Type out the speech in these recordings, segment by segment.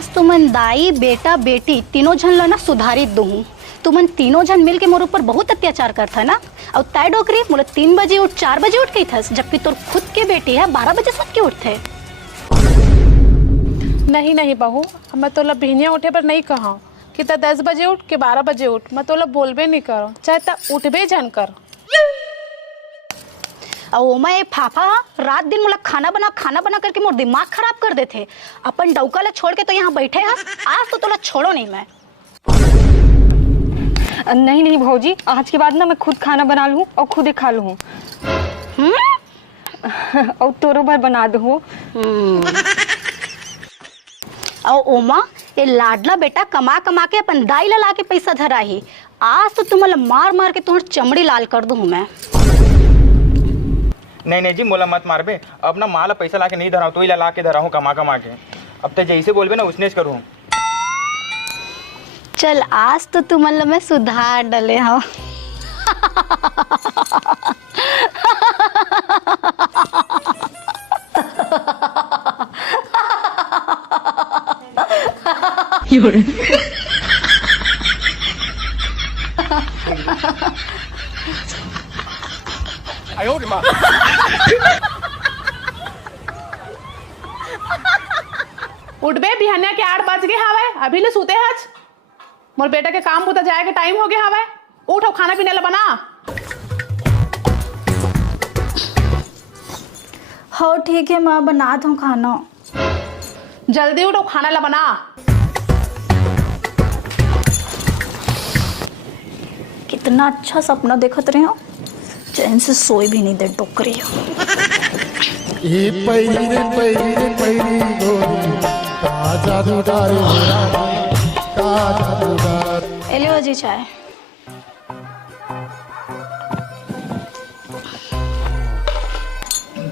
आज तुमन दाई बेटा बेटी तीनों जन ला ना सुधारित दूँ। तुमन तीनों जन मिल के मोर ऊपर बहुत अत्याचार करता ना। और तय डोकरी मोला 3 बजे उठ 4 बजे उठ गई थस, जबकि तोर खुद के बेटी है 12 बजे सोच के उठते। नहीं नहीं बहू, मैं तोला बिहनिया उठे पर नहीं कहा कि त 10 बजे उठ के 12 बजे उठ। मैं तोला बोलबे नहीं करो, चाहे त उठबे जन कर। और मैं फाफा रात दिन मोला खाना बना करके मोर दिमाग खराब कर देते। अपन डौका ला छोड़ के तो यहाँ बैठे हैं, आज तो तोला छोड़ो नहीं मैं। नहीं नहीं भौजी, आज के बाद ना मैं खुद खाना बना लूँ और खुद ही खा लूँ। और तोरो भर बना दो। और ओमा ये लाडला बेटा कमा कमा के अपन दाई ला के पैसा धराही। आज तो तुम्हारा मार मार के तुम्हारी चमड़ी लाल कर दूँ मैं। नहीं जी, मोला मत मारबे। अब ना माला पैसा ला के नहीं धराऊँ, तो ही ला के धराऊँ कमा कमा के। अब तो जैसे बोलबे ना उसने करूँ। चल आज तो तुम्हारा मैं सुधार डले हूँ। उठ बे, बिहानिया के 8 बज गए हवे, अभी ले सूते हज। मोर बेटा के काम होता जाए के टाइम हो गया हवे। उठ और खाना पीने ला बना। हो ठीक है माँ, बना दूँ खाना। जल्दी उठ और खाना ला बना। कितना अच्छा सपना देखत रहे हो, चैन से सोई भी नहीं दे टोकरी। ये पैरी गोरी का जादू डारे का जादू डार। एलियो जी चाय।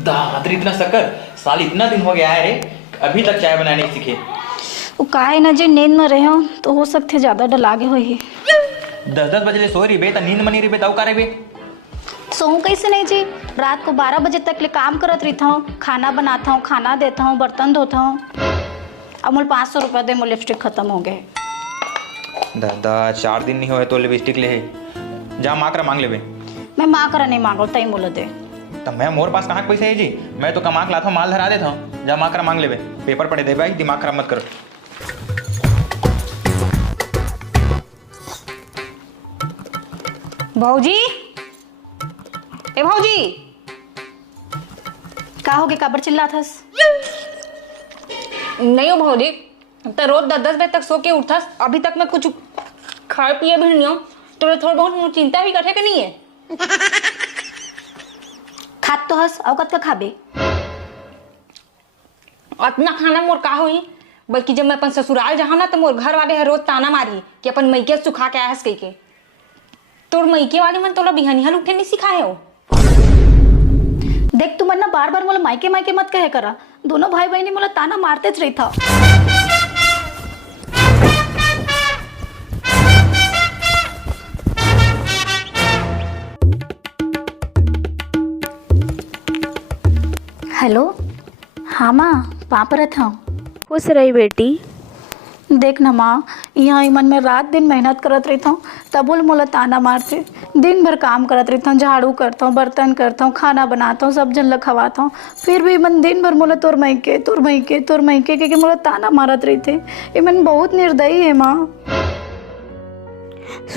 दादरी इतना शक्कर, साल इतना दिन हो गया है रे, अभी तक चाय बनाने नहीं सीखे। वो काहे ना जी नींद में रहे हो तो हो सकते ज्यादा डलागे हो ही। 10 बजे ले सो रही बे, तो नींद मनी रही बे, तब करे बे। सोऊं कैसे नहीं जी, रात को 12 बजे तक ले काम करत रहता हूँ, खाना बनाता हूँ, खाना देता हूँ, बर्तन धोता हूँ। अब मुझे 500 रुपया दे, मुझे लिपस्टिक खत्म हो गए। दादा 4 दिन नहीं हुए तो लिपस्टिक ले जा माँ करा मांग लेबे। मैं माँ करा नहीं मांगो, तई बोलो दे। तो मैं मोर पास कहाँ पैसे है जी, मैं तो कमा के लाता हूँ, माल धरा देता हूँ। जा माँ करा मांग लेबे, पेपर पढ़े दे भाई, दिमाग खराब मत करो। भौजी, ए भौजी, का हो गया, काबर चिल्ला थस? नहीं हो भौजी, तो रोज 10 बजे तक सो के उठस, अभी तक मैं कुछ खाए पिए भी नहीं हूँ। तो थोड़ा बहुत चिंता भी करे कि नहीं है? खात तो हस, औकत का खाबे। अपना खाना मोर का होई, बल्कि जब मैं अपन ससुराल जहाँ ना तो मोर घर वाले हर रोज ताना मारी कि अपन मैके सुखा के आयस कह के। तोर मैके वाले मन तोला बिहनिया उठे नहीं सिखाए हो। देख तुम ना बार बार मोला मायके मायके मत कहे करा, दोनों भाई बहनी मोला ताना मारते रही था। हेलो, हाँ माँ, वहाँ पर था। खुश रही बेटी। देख ना माँ, यहाँ ईमन में रात दिन मेहनत करत रहता हूँ, तब बोल मोला ताना मारते। दिन भर काम करत रहता हूँ, झाड़ू करता हूँ, बर्तन करता हूँ, खाना बनाता हूँ, सब जन ला खवाता हूँ, फिर भी ईमन दिन भर मोला तोर मैके के मोला ताना मारत रहते। ईमन बहुत निर्दयी है माँ।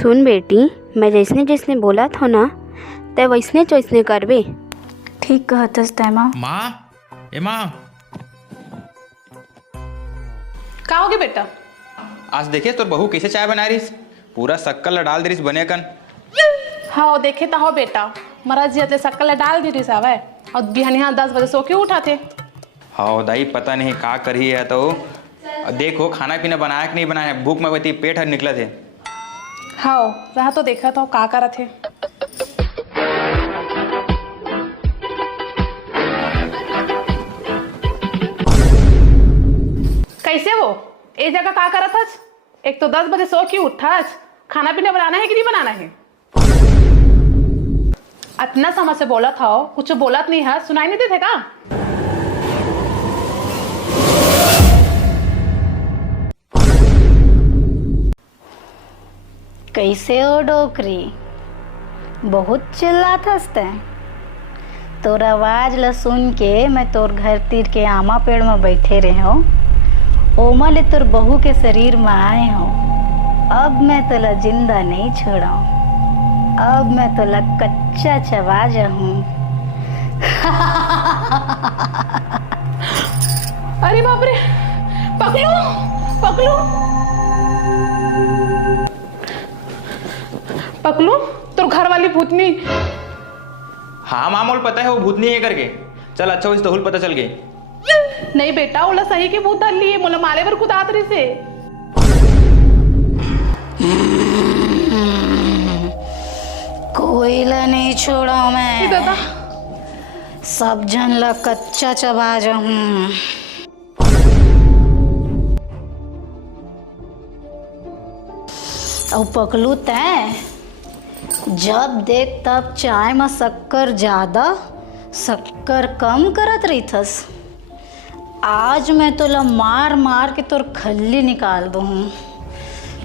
सुन बेटी, मैं जैसने जैसने बोला था ना, तय वैसने वैसने करबे। ठीक कहतस तय माँ। माँ, ए माँ, का हो गया बेटा? आज देखे तो बहू कैसे चाय बना रही, पूरा शक्कर डाल दे बने कन। हाँ देखे तो हो बेटा, महाराज जी शक्कर डाल दी रही सावे और बिहानिया 10 बजे सो के उठा थे। हाँ दाई, पता नहीं का करी है। तो देखो खाना पीना बनाया कि नहीं बनाया, भूख में बती पेट हर निकला थे। हाँ रहा तो देखा तो का करा थे। कैसे वो एक जगह का करा था? एक तो 10 बजे सो के उठा, खाना पीना बनाना है कि नहीं बनाना है? इतना समय से बोला था, कुछ बोलत नहीं है, सुनाई नहीं देते का? कैसे हो डोकरी? बहुत चिल्लात हंसते। तोर आवाज ला सुन के मैं तोर घर तीर के आमा पेड़ में बैठे रहे हो। ओमा ले तोर बहू के शरीर में आए हो। अब मैं तोला जिंदा नहीं छोड़ा, अब मैं तोला कच्चा चबा जाऊं। अरे बाप रे, पकड़ो पकड़ो पकड़ो, तोर घर वाली भूतनी। हाँ मामूल पता है वो भूतनी है करके। चल अच्छा हुई, तहुल पता चल गई। नहीं बेटा, ओला सही के भूत डाल लिए, मोला मारे बर खुद आतरी से। कोई ला नहीं छोड़ा मैं, दादा सब जन ला कच्चा चबा जाऊं। और पकलू तैं जब देख तब चाय में शक्कर ज्यादा शक्कर कम करत रही थस। आज मैं तोला मार मार के तोर खल्ली निकाल दूँ।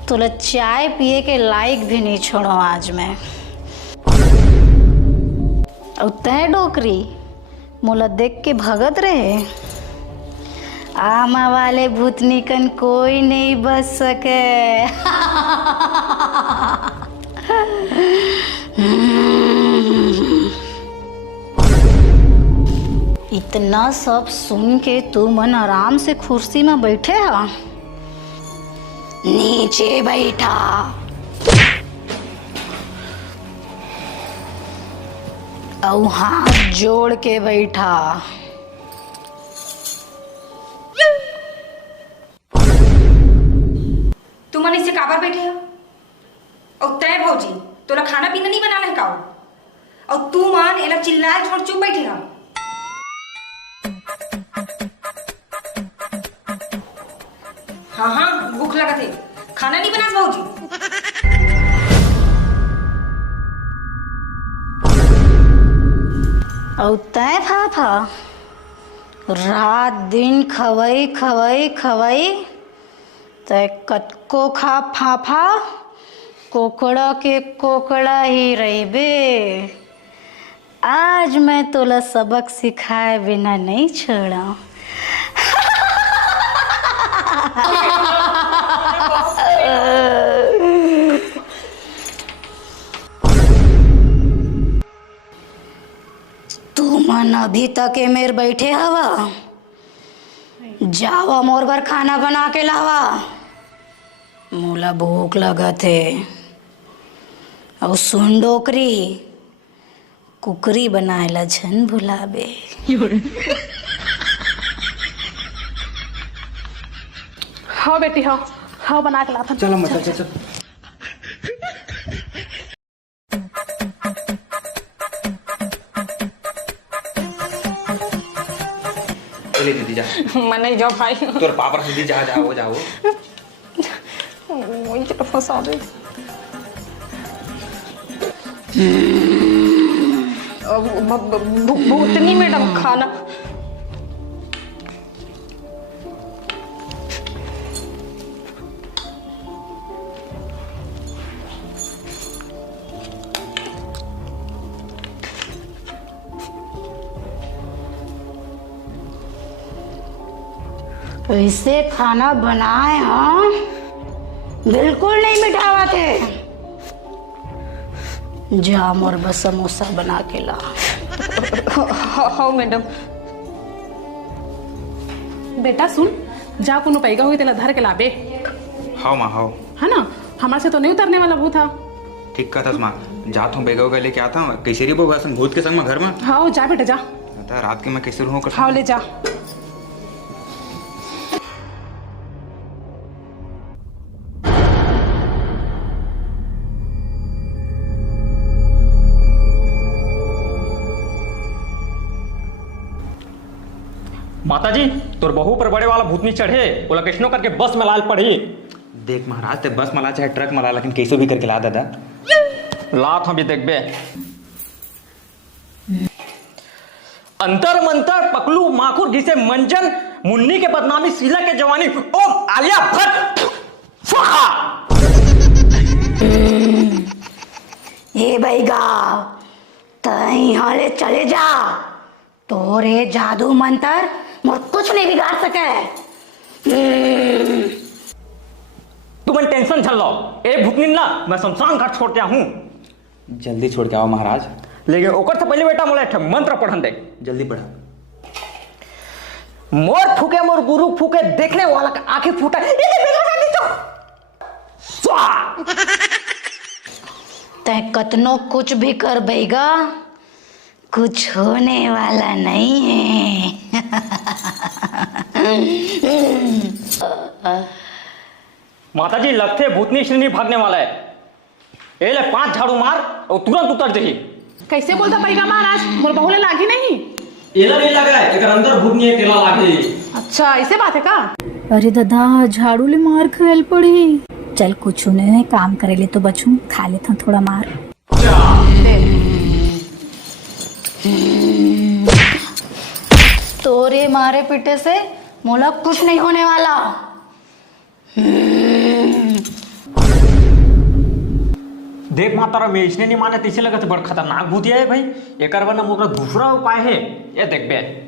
तोला चाय पिए के लायक भी नहीं छोड़ो आज मैं। और तय डोकरी मोला देख के भगत रहे। आमा वाले भूतनी कन कोई नहीं बच सके। इतना सब सुन के तू मन आराम से कुर्सी में बैठे हा? नीचे बैठा। और हाथ जोड़ के बैठा। तू मन इसे काबर बैठे हो? और तय भौजी तोला खाना पीना नहीं बनाना है का? और तू मान एला चिल्लाए छोड़ चुप बैठे हो। हाँ हाँ भूख लगा थे, खाना नहीं बना भौजी? और तय फाफा रात दिन खवई खवई खवई तय कतको खा फाफा, कोकड़ा के कोकड़ा ही रही बे। आज मैं तोला सबक सिखाए बिना नहीं छोड़ा। तू मन अभी तक ए मेर बैठे हवा? जावा मोर बर खाना बना के लावा। मोला भूख लगत है। और सुन डोकरी, कुकरी बनाए ला झन भुलाबे। हाँ बेटी हाँ हाँ, बना के लाता। चलो मतलब चल चल। चले दीदी जा। मैं नहीं जाओ भाई। तोर पापा दीदी जा जाओ जाओ। वही चलो फंसा दे। भूतनी मैडम खाना। ऐसे खाना बनाए हाँ, बिल्कुल नहीं मिठावा थे। जाम और बस समोसा बना के ला। हाँ मैडम। बेटा सुन, जा कोनो पैगा हुई तेला धर के लाबे। हाँ माँ हाँ। है ना, हमारे से तो नहीं उतरने वाला भूत था। ठीक कहा था माँ, जाता हूँ बेगा उगा लेके आता हूँ। कैसे रही वो भूत के संग में घर में? हाँ जा बेटा जा। रात के मैं कैसे रहूँ? हाँ ले जा। माताजी तोर बहू पर बड़े वाला भूतनी चढ़े, बोला कैसनो करके बस में लाल पड़ी। देख महाराज, ते बस मला चाहे ट्रक मला, लेकिन कैसे भी करके ला दादा। लात हम भी देखबे। अंतर मंतर पकलू माखुर घिसे मंजन, मुन्नी के बदनामी, शीला के जवानी, ओम आलिया भट्ट। ए बैगा तई हाले चले जा, तोरे जादू मंतर मोर कुछ नहीं बिगाड़ सके। तुम टेंशन छल लो, ए भूतनी ना मैं शमशान घाट छोड़ के हूँ। जल्दी छोड़ के आओ महाराज। लेकिन ओकर से पहले बेटा मोला एक मंत्र पढ़न दे। जल्दी पढ़ा। मोर फूके मोर गुरु फूके, देखने वाला का आंखें फूटा। तय कतनो कुछ भी कर बैगा, कुछ होने वाला नहीं है। माताजी लगते भूतनी श्रेणी भागने वाला है। ए ले 5 झाड़ू मार और तुरंत उतर जाही। कैसे बोलता पैगा महाराज, मोर बहू ले लागी नहीं। एला नहीं लग रहा है, एकर अंदर भूतनी है, तेला लागे। अच्छा ऐसे बात है का? अरे दादा झाड़ू ले मार खेल पड़ी। चल कुछ नहीं, काम करे ले तो बचू, खा लेता थोड़ा मार। तोरे मारे पीटे से मोला कुछ नहीं होने वाला। देख मातारा मैं इसने नहीं माने, तीसरे लगा बड़ खतरनाक भूतिया है भाई। एकर वरना मोरा दूसरा उपाय है, ये देख बे।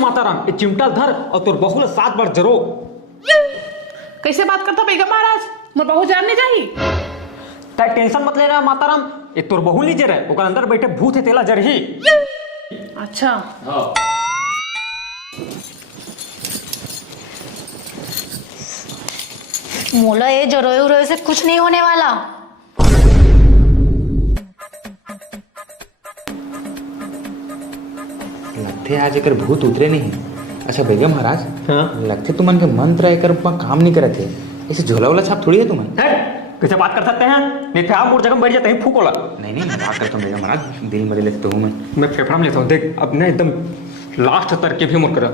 माताराम ये चिमटा धर और तोर बहू 7 बार जरो। कैसे बात करता पैगा महाराज, मोर बहू जान नहीं जाही। तय टेंशन मत लेना माताराम, ये तोर बहू नहीं जरे, ओकर अंदर बैठे भूत है, तेला जरही। अच्छा हाँ। मोला ये जरोए से कुछ नहीं होने वाला। लगते आज एकर भूत उतरे नहीं। अच्छा भैया महाराज, हाँ? लगते तुमन के मंत्र एकर ऊपर काम नहीं करत है। ऐसे झोला वाला छाप थोड़ी है तुमन। कैसे बात कर सकते हैं? नहीं फिर आप और जगह बैठ जाते हैं, फूक वाला। नहीं मैं बात करता हूँ भैया महाराज, दिल मरे लेता हूँ मैं फेफड़ा में लेता हूँ। देख अब ना एकदम लास्ट तक के भी मुड़ कर।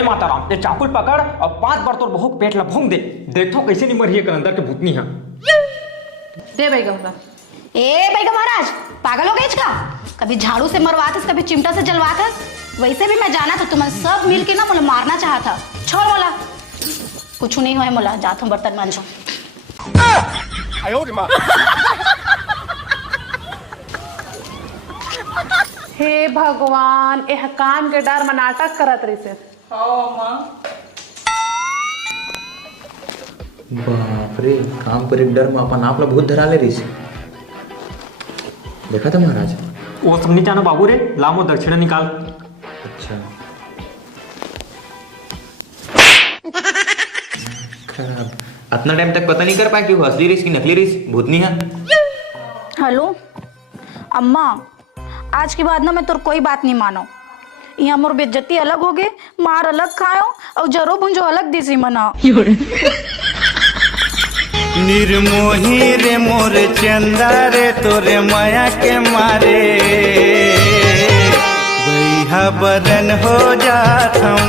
माताराम ये चाकुल पकड़ और 5 बार तोर बहू पेट ला भूंग दे, देखो कैसे नहीं मरी है अंदर के भूतनी है। दे पैगा हमरा। ए बैगा महाराज पागल हो गए इसका, कभी झाड़ू से मरवातस, कभी चिमटा से जलवातस। वैसे भी मैं जाना था तुम्हें सब मिल के ना मुझे मारना चाहता। छोड़ मोला, कुछ नहीं हुआ मोला, जाता हूँ बर्तन मांजो। हे भगवान, यह काम के डर में नाटक करत रही से। बाप रे, काम पर एक डर में अपन आप ला भूत धरा ले रही। देखा था महाराज? वो सब नहीं जाना बाबू रे, लामो दक्षिणा निकाल। अच्छा खराब, इतना टाइम तक पता नहीं कर पाया कि वो असली रिस की नकली रिस भूतनी है। हेलो अम्मा, आज के बाद ना मैं तोर कोई बात नहीं मानो। यहाँ मोर बेइज्जती अलग हो गए, मार अलग खाओ और जरो भुंजो अलग दिसी मना। निर्मोही रे मोर चंदा रे, तोरे माया के मारे भैया बदन हो जात हम।